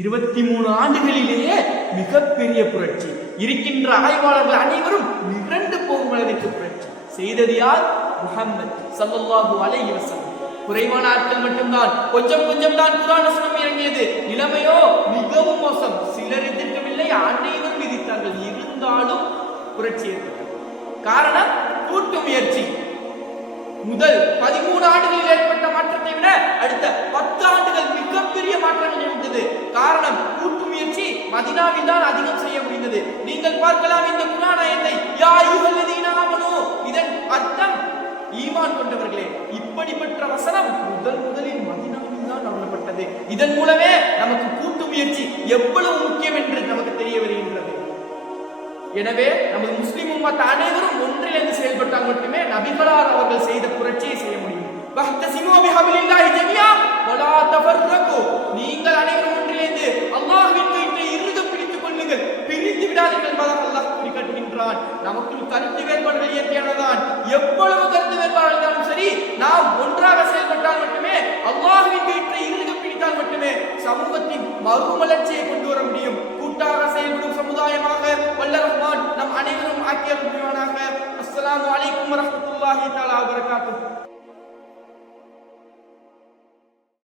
23 ஆண்டுகளிலேயே மிகப்பெரிய புரட்சி. இருக்கின்ற ஆய்வாளர்கள் அனைவரும் மிரண்டு போகும் அளவிற்கு புரட்சி செய்தது யார்? முஹம்மது ஸல்லல்லாஹு அலைஹி வஸல்லம். குறைவான ஆட்கள் மட்டும்தான், கொஞ்சம் தான் குர்ஆன் வசனம் இறங்கியது. நிலைமையோ மிகவும் மோசம். சிலர் எதிர்க்கவில்லை, அனைவரும் எதிர்த்தார்கள். இருந்தாலும் புரட்சி ஏற்பட்டது. காரணம் கூட்டு முயற்சி. முதல் 13 ஆண்டுகளில் ஏற்பட்ட மாற்றத்தை விட அடுத்த 10 ஆண்டுகள் மிகப்பெரிய மாற்றங்கள் நிகழ்ந்தது. காரணம் கூட்டு முயற்சி. மதீனாவில் தான் அதிகம் செய்ய முடிந்தது. நீங்கள் பார்க்கலாம் இந்த குர்ஆன் ஆயத்தை, யா அய்யுஹல்லதீன ஆமனூ, இதன் அர்த்தம் ஈமான் கொண்டவர்களே. இப்படிப்பட்ட வசனம் முதலில் மதீனாவில் தான் அருளப்பட்டது. இதன் மூலமே நமக்கு கூட்டு முயற்சி எவ்வளவு முக்கியம் என்று நமக்கு தெரிய வருகின்றது. எனவே நமது முஸ்லிம் உம்மத் அனைவரும் ஒன்றிணைந்து செயல்பட்டால் மட்டுமே நபிகளார் அவர்கள் செய்த புரட்சியை செய்ய முடியும். வஹ்தஸிமு பிஹப்லில்லாஹி ஜமீஆ வலா தஃபர்ரகு, நீங்கள் அனைவரும் ஒன்றிணைந்து அல்லாஹ்வின் கயிற்றை இறுக பிடித்துக் கொள்ளுங்கள், பிரிந்து விடாதீர்கள் என்பதாக அல்லாஹ் கூறிக்காட்டுகின்றான். நமக்குள் கருத்து வேறுபாடுகள் இயற்கையானதான். எவ்வளவு கருத்து வேறுபாடு இருந்தாலும் சரி, நாம் ஒன்றாக செயல்பட்டால் மட்டுமே, அல்லாஹ்வின் கயிற்றை இறுக பிடித்தால் மட்டுமே சமூகத்தின் மறுமலர்ச்சியை கொண்டு வர முடியும். கூட்டாக செயல்படும் சமுதாயமாக வல்ல ரஹ்மான் நம் அனைவரும் ஆக்கிய புரிவானாக. அஸ்ஸலாமு அலைக்கும் வரஹ்மத்துல்லாஹி தஆலா வபரகாத்துஹு.